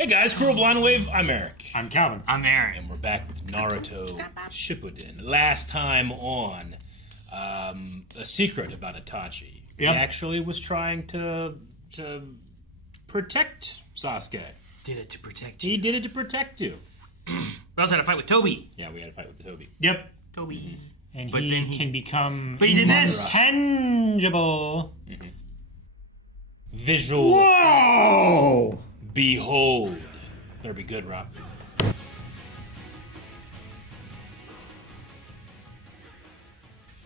Hey guys, Cruel Blonde Wave, I'm Eric. I'm Calvin. I'm Aaron. And we're back with Naruto Shippuden. Last time on, a secret about Itachi. Yep. He actually was trying to protect Sasuke. Did it to protect you. He did it to protect you. We also had a fight with Toby. Yeah, we had a fight with Toby. Yep. Toby. And But he then he- can become But he did this! tangible. Visual. Whoa! Behold. Better be good, Rob.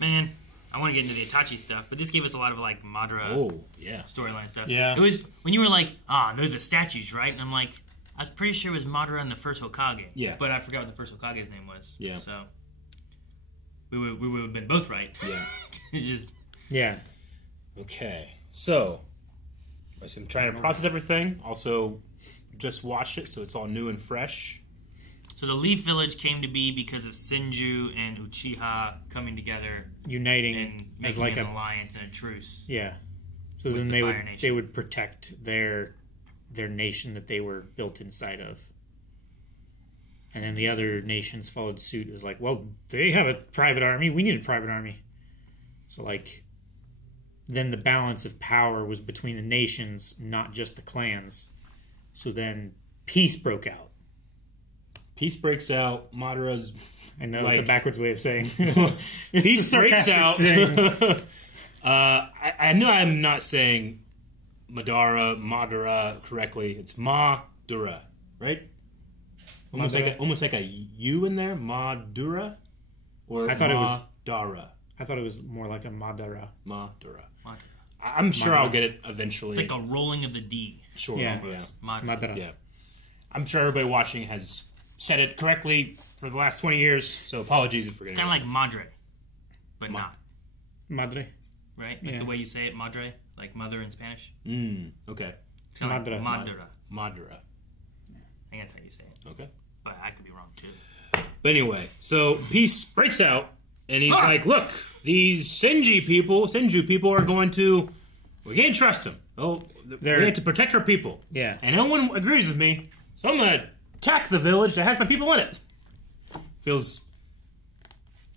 Man, I want to get into the Itachi stuff, but this gave us a lot of like Madara Oh, yeah. storyline stuff. Yeah. It was when you were like, they're the statues, right? And I'm like, I was pretty sure it was Madara and the first Hokage. Yeah. But I forgot what the first Hokage's name was. Yeah. So we would have been both right. Yeah. It just Yeah. Okay. So, I'm trying to process everything. Also, just watched it, so it's all new and fresh. so the Leaf Village came to be because of Senju and Uchiha coming together Uniting and as making like an a alliance and a truce. yeah. So with then the they Fire would Nation. protect their nation that they were built inside of. And then the other nations followed suit. It was like, well, they have a private army. We need a private army. So like, then the balance of power was between the nations, not just the clans. So then peace broke out. Peace breaks out. Madara's I know like, it's a backwards way of saying. peace breaks out. Saying. I know I'm not saying Madara correctly. It's Madara, right? Almost like a U in there. Madura, or I thought it was Madara. I thought it was more like a Madara. Madara. Madara. I'm sure Madara. I'll get it eventually. It's like the rolling of the D. Sure. Yeah. Madara. Yeah. I'm sure everybody watching has said it correctly for the last 20 years, so apologies if we're It's getting kind of like Madre, but not, Madre. right? Like Yeah. the way you say it, Madre, like mother in Spanish. Okay. It's kind of like Madara. Madara. Madara. I think that's how you say it, Okay. but I could be wrong too. But anyway, so Peace breaks out, and he's like, look, these Senju people are going to... We can't trust them. Oh, we have to protect our people. Yeah. And no one agrees with me, so I'm going to attack the village that has my people in it. Feels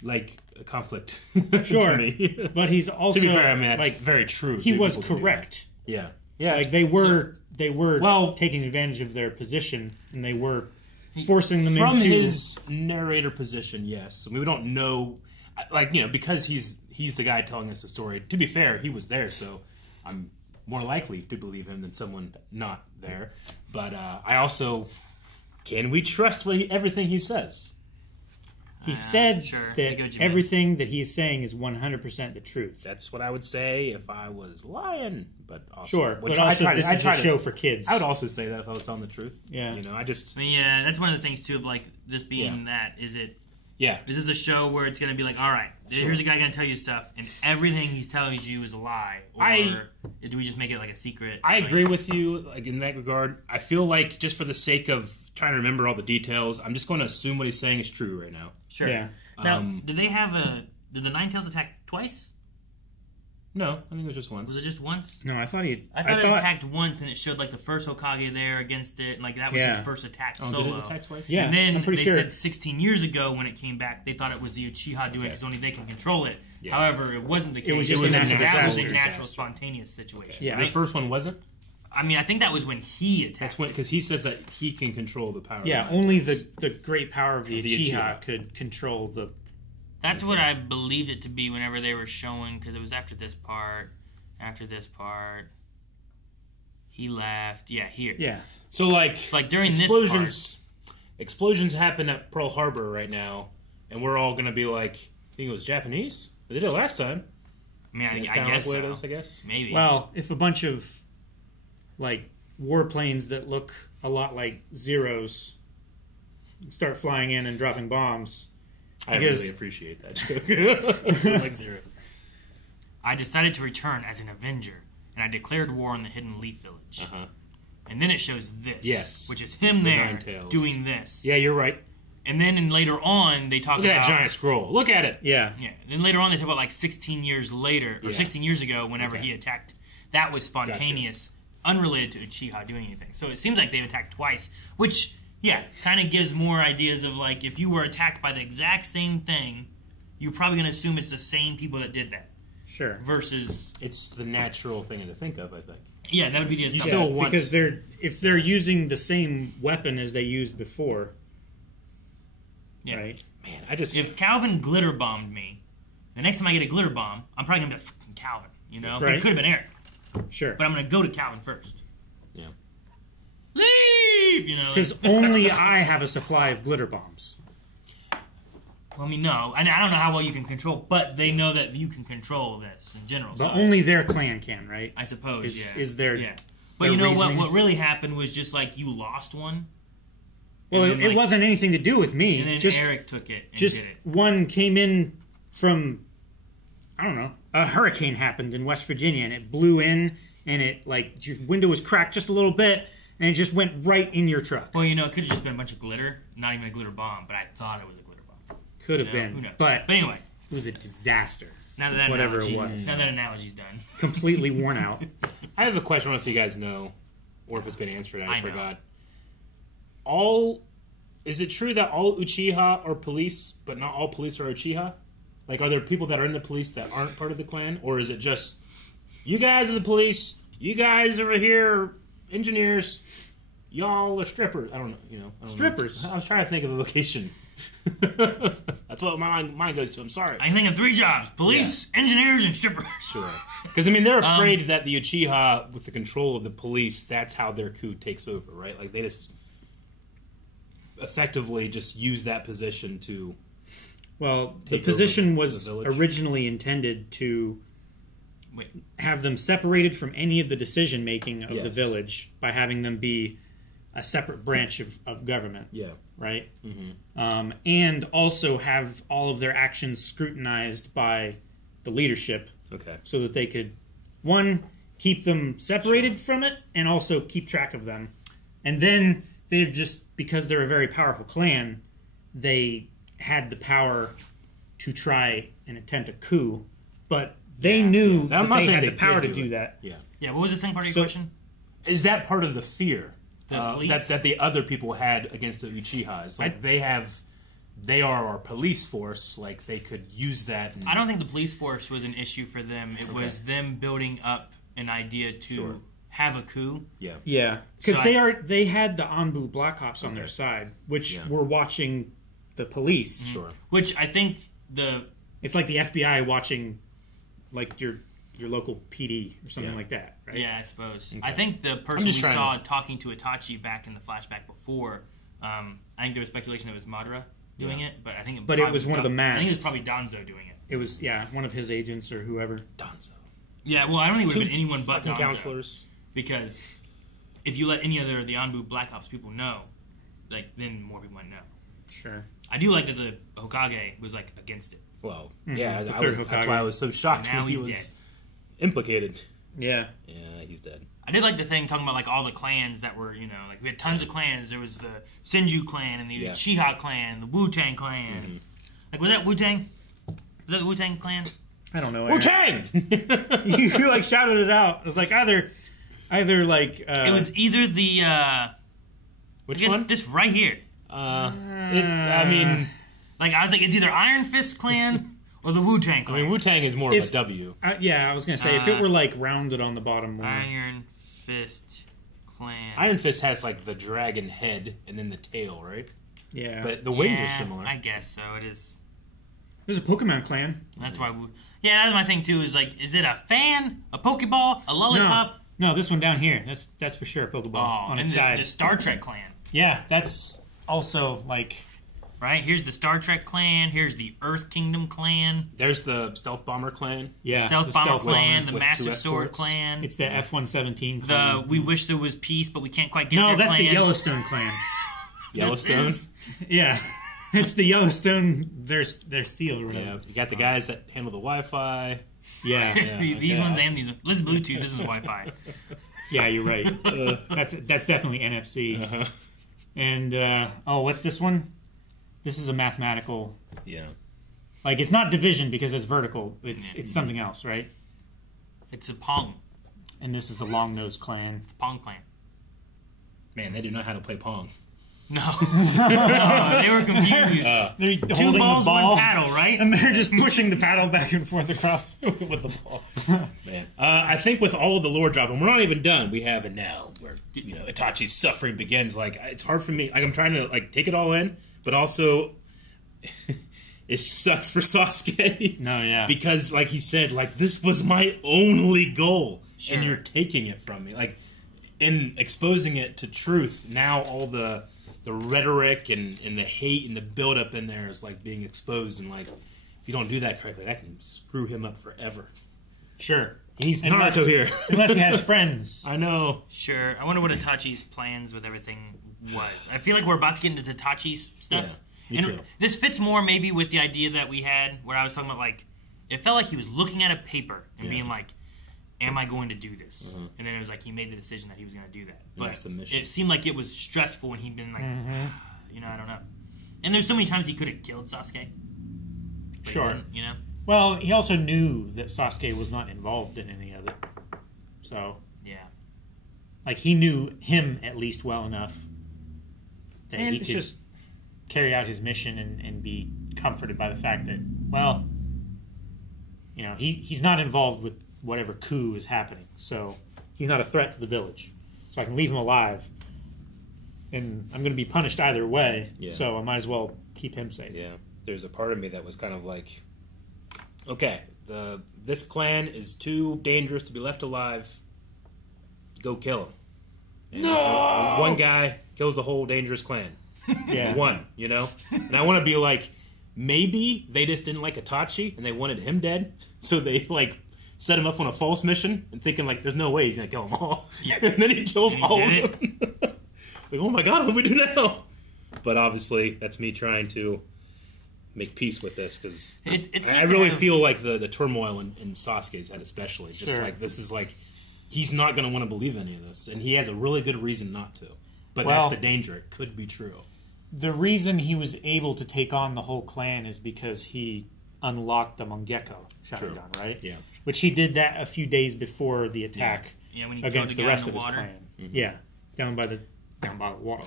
like a conflict Sure. to me. But he's also To be fair, I mean, that's like very true. he Two was people can do correct. that. Yeah. Yeah. Like they were well, taking advantage of their position and they were forcing them from into his narrator position, yes. I mean, we don't know, like, you know, because he's the guy telling us the story. To be fair, he was there, so I'm more likely to believe him than someone not there. But I also, can we trust everything he says? he said sure. I that get what you mean. everything that he's saying is 100% the truth. That's what I would say if I was lying. But also, Sure, which but also I this is a show for kids. I would also say that if I was telling the truth. Yeah. You know, I just, I mean, yeah, that's one of the things too of like this being that. Is this a show where it's going to be like, all right, here's a guy going to tell you stuff, and everything he's telling you is a lie, or do we just make it like a secret? I agree with you, like, in that regard. I feel like just for the sake of trying to remember all the details, I'm just going to assume what he's saying is true right now. Sure. Yeah. Now, did the Nine Tails attack twice? No, I think it was just once. Was it just once? No, I thought he. I thought it attacked once, and it showed like the first Hokage there against it, and like that was Yeah. his first attack Oh, solo. did it attack twice? Yeah. And then I'm pretty they sure. said 16 years ago when it came back, they thought it was the Uchiha doing it because only they can control it. Yeah. However, it wasn't the case. was just a natural that was a disaster. natural, spontaneous situation. Yeah. The Right? first one wasn't? I mean, I think that was when he attacked. That's when, because he says that he can control the power. Yeah, of the only Nine the great power of the The Uchiha Uchiha. could control the. That's what I believed it to be whenever they were showing, because it was after this part. After this part, he left. Yeah, here. Yeah. So, like during explosions happen at Pearl Harbor right now, and we're all going to be like, I think it was Japanese? They did it last time. I mean, I That's guess kinda like so. what it is, I guess. Maybe. Well, if a bunch of like warplanes that look a lot like Zeros start flying in and dropping bombs, I because- really appreciate that joke. Like zeros. I decided to return as an Avenger, and I declared war on the Hidden Leaf Village. Uh-huh. And then it shows this. Yes. Which is him The there Nine Tails. doing this. Yeah, you're right. And then later on, they talk Look about... at that giant scroll. Look at it. yeah, Yeah. Then later on, they talk about like 16 years later, or Yeah. 16 years ago, whenever Okay. he attacked. That was spontaneous. unrelated to Uchiha doing anything. So it seems like they've attacked twice, which, yeah, kind of gives more ideas of, like, if you were attacked by the exact same thing, you're probably going to assume it's the same people that did that. Sure. Versus... It's the natural thing to think of, I think. Yeah, that would be the assumption. Still want... Because if they're using the same weapon as they used before, right? Man, If Calvin glitter bombed me, the next time I get a glitter bomb, I'm probably going to be like, fucking Calvin, you know? Right. But it could have been Eric. Sure. But I'm going to go to Calvin first. Yeah. Leave! You know? Because only I have a supply of glitter bombs. Well, I mean, no. And I don't know how well you can control, but they know that you can control this in general. But so only their clan can, right? I suppose, Is their... Yeah. But their you know reasoning? what really happened was just like you lost one. Well, it wasn't anything to do with me. And then just, Eric took it and just did it. one came in from, I don't know, a hurricane happened in West Virginia, and it blew in, and it, like, your window was cracked just a little bit, and it just went right in your truck. Well, you know, it could have just been a bunch of glitter, not even a glitter bomb, but I thought it was a glitter bomb. Could have Who been. knows? But anyway. It was a disaster. Now that whatever analogy, it was. Now that analogy's done. Completely worn out. I have a question. I don't know if you guys know, or if it's been answered. I forgot. Know. Is it true that all Uchiha are police, but not all police are Uchiha? Like, are there people that are in the police that aren't part of the clan, or is it just you guys are the police, you guys over here are engineers, y'all are strippers? I don't know. You know, Strippers. I was trying to think of a vocation. That's what my mind goes to. I'm sorry. I think of 3 jobs: police, engineers, and strippers. Sure. Because I mean, they're afraid that the Uchiha, with the control of the police, that's how their coup takes over, right? Like they just effectively just use that position to. Well, the position was originally intended to have them separated from any of the decision making of the village by having them be a separate branch of government. Yeah. Right? Mm-hmm. And also have all of their actions scrutinized by the leadership. Okay. So that they could, one, keep them separated from it, and also keep track of them. And then they're just, because they're a very powerful clan, they had the power to try and attempt a coup, but they knew that they had the power to do that. Yeah. Yeah, what was the second part of your question? Is that part of the fear police? that the other people had against the Uchihas? Like, they are our police force. Like, they could use that. I don't think the police force was an issue for them. It was them building up an idea to have a coup. Yeah. Yeah. Because they had the Anbu Black Ops on their side, which were watching the police. Sure. Which I think it's like the FBI watching, like, your local PD or something like that, right? Yeah, I suppose. Okay. I think the person we saw talking to Itachi back in the flashback before, I think there was speculation that it was Madara doing it, but I think it was one of the masks. I think it was probably Danzo doing it. It was, one of his agents or whoever. Danzo. Yeah, well, I don't think it would have been anyone but Danzo. Counselors. Because if you let any other of the Anbu Black Ops people know, like, then more people might know. Sure. I do like that the Hokage was, like, against it. Well, that's why I was so shocked when he was implicated. Yeah. Yeah, he's dead. I did like the thing talking about, like, all the clans that were, you know, like, we had tons of clans. There was the Senju clan and the Uchiha clan, the Wu-Tang clan. Mm-hmm. Like, was that Wu-Tang? Was that the Wu-Tang clan? I don't know. Wu-Tang! you, like, shouted it out. It was, like, either like... it was either the, Which one? This right here. I mean... Like, I was like, it's either Iron Fist clan or the Wu-Tang clan. I mean, Wu-Tang is more of a W. Yeah, I was going to say, if it were, like, rounded on the bottom more. Iron Fist clan. Iron Fist has, like, the dragon head and then the tail, right? Yeah. But the wings are similar. I guess so. It is. There's a Pokemon clan. That's why Yeah, that's my thing, too, is, like, is it a fan, a Pokeball, a lollipop? No, this one down here. That's for sure a Pokeball on its side. The Star Trek clan. Yeah, that's also, like... Right? Here's the Star Trek clan. Here's the Earth Kingdom clan. There's the Stealth Bomber clan. Yeah. Stealth Bomber clan. The Master Sword clan. It's the F-117 clan. The We Wish There Was Peace, but we can't quite get there clan. No, that's the Yellowstone clan. Yellowstone? Yeah. It's the Yellowstone, their seal or whatever. Yeah, you got the guys that handle the Wi-Fi. Yeah. These ones and these ones. This is Bluetooth, this is Wi-Fi. Yeah, you're right. That's definitely NFC. Uh-huh. And, what's this one? This is a mathematical... Yeah. Like, it's not division because it's vertical. It's something else, right? It's a Pong. and this is the Long-Nosed Clan. The Pong Clan. Man, they do not know how to play Pong. No. They were confused. They're Two balls, one paddle, right? And they're just pushing the paddle back and forth across with the ball. Man, I think with all of the lore dropping, we're not even done. We have it now, where Itachi's suffering begins. Like, it's hard for me. Like, I'm trying to take it all in, but also it sucks for Sasuke. No, yeah, because like he said, this was my only goal, and you're taking it from me. Like, in exposing it to truth, now all the rhetoric and the hate and the buildup in there is being exposed, and if you don't do that correctly, that can screw him up forever. Sure. He's Naruto here. Unless he has friends. I know. Sure. I wonder what Itachi's plans with everything was. I feel like we're about to get into Itachi's stuff. Yeah, me too. This fits more maybe with the idea that we had where I was talking about it felt like he was looking at a paper and being like, am I going to do this? Mm-hmm. And then it was he made the decision that he was going to do that. But that's the mission. It seemed like it was stressful and he'd been I don't know. And there's so many times he could have killed Sasuke. Sure. Well, he also knew that Sasuke was not involved in any of it. So, yeah. He knew him at least well enough that he could just carry out his mission and be comforted by the fact that, he's not involved with whatever coup is happening. So he's not a threat to the village. So I can leave him alive. And I'm going to be punished either way. Yeah. So I might as well keep him safe. Yeah. There's a part of me that was kind of okay, this clan is too dangerous to be left alive. Go kill him. And no! One guy kills the whole dangerous clan. Yeah. One, And I want to be maybe they just didn't like Itachi and they wanted him dead. So they, set him up on a false mission and thinking, there's no way he's going to kill them all. Yeah. And then he kills all of them. Oh my god, what do we do now? But obviously, that's me trying to make peace with this, because I really feel the turmoil in Sasuke's head, especially. Just this is he's not going to want to believe any of this, and he has a really good reason not to. But that's the danger. It could be true. The reason he was able to take on the whole clan is because he unlocked the Mangekyo Sharingan, right? Yeah. Which he did that a few days before the attack when he against the rest of his water. clan. Mm-hmm. Yeah, down by the water.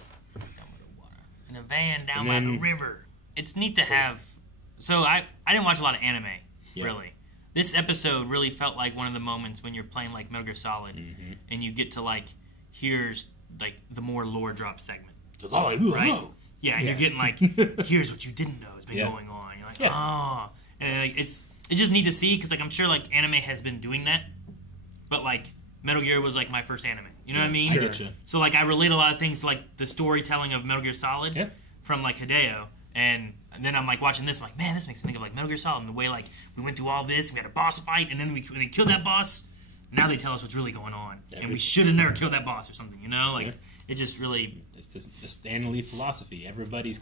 In a van down by the river. It's neat to have. So I didn't watch a lot of anime, really. This episode really felt like one of the moments when you're playing Metal Gear Solid, and you get to here's the more lore drop segment, right? Yeah, and you're getting here's what you didn't know has been going on. You're oh, and it's just neat to see, because I'm sure anime has been doing that, but Metal Gear was my first anime. You know what I mean? Sure. I get you. So I relate a lot of things to the storytelling of Metal Gear Solid from Hideo, and then I'm watching this. I'm man, this makes me think of Metal Gear Solid, and the way we went through all this, and we had a boss fight, and then we killed that boss. Now they tell us what's really going on, and we should have never killed that boss or something. It just really. It's the Stan Lee philosophy. Everybody's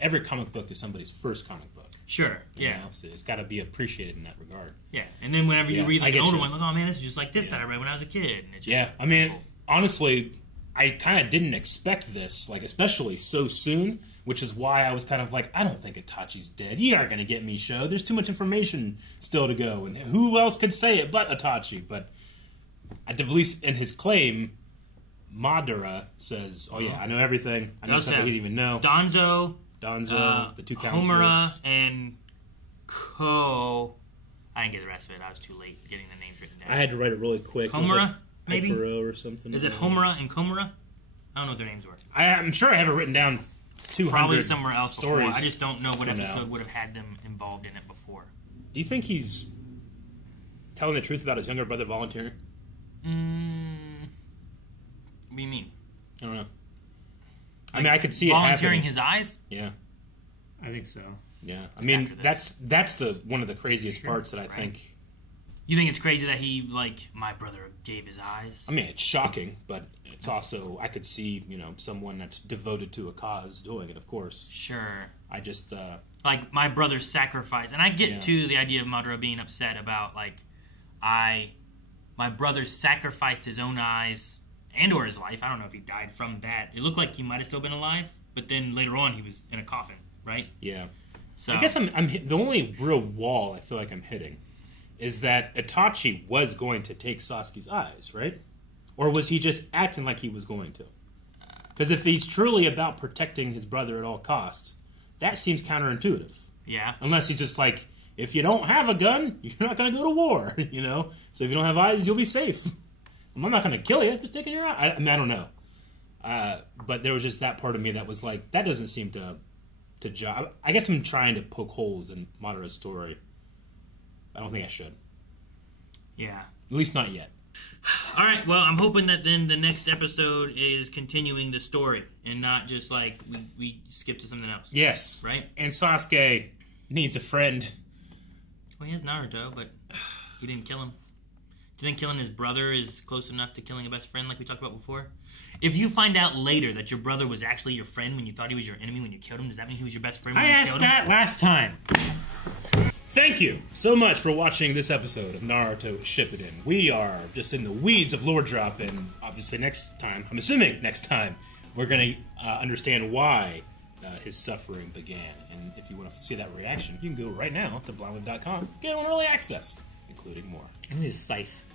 every comic book is somebody's first comic book. Sure. Yeah. So it's got to be appreciated in that regard. Yeah, and then whenever you read an older one, oh man, this is just this that I read when I was a kid. And it's just I mean, honestly, I kind of didn't expect this, especially so soon, which is why I was kind of I don't think Itachi's dead. You aren't going to get me, show. There's too much information still to go, and who else could say it but Itachi? But at least in his claim, Madara says, "Oh yeah, I know everything. I know something he didn't even know." Danzo, the two counselors, Homura, and Ko. I didn't get the rest of it. I was too late getting the names written down. I had to write it really quick. Homura, maybe? Hypero or something. Is it Homura and Komura? I don't know what their names were. I'm sure I have it written down 200 probably somewhere else stories. Before. I just don't know what episode would have had them involved in it before. Do you think he's telling the truth about his younger brother volunteering? What do you mean? I don't know. I mean, I could see it happening. Volunteering his eyes? Yeah. I think so. Yeah. I mean, that's one of the craziest parts that I think. You think it's crazy that he, my brother gave his eyes? I mean, it's shocking, but it's also, I could see, someone that's devoted to a cause doing it, of course. Sure. I just, my brother's sacrifice. And I get to the idea of Madara being upset about, my brother sacrificed his own eyes and or his life. I don't know if he died from that. It looked like he might have still been alive, but then later on he was in a coffin, right? Yeah. So I guess I'm the only real wall I feel like I'm hitting is that Itachi was going to take Sasuke's eyes, right? Or was he just acting like he was going to? Because if he's truly about protecting his brother at all costs, that seems counterintuitive. Yeah. Unless he's just like, if you don't have a gun, you're not going to go to war, you know? So if you don't have eyes, you'll be safe. I'm not going to kill you, just taking your eye. I mean, I don't know. But there was just that part of me that was like, that doesn't seem to jive. I guess I'm trying to poke holes in Madara's story. I don't think I should. Yeah. At least not yet. All right, well, I'm hoping that then the next episode is continuing the story and not just like we skip to something else. Yes. Right? And Sasuke needs a friend. Well, he has Naruto, but he didn't kill him. Do you think killing his brother is close enough to killing a best friend like we talked about before? If you find out later that your brother was actually your friend when you thought he was your enemy when you killed him, does that mean he was your best friend when you killed him? I asked that last time. Thank you so much for watching this episode of Naruto Shippuden. We are just in the weeds of lore drop, and obviously next time, I'm assuming next time, we're going to understand why his suffering began. And if you want to see that reaction, you can go right now to blindwave.com, get on early access, including more. I need a scythe.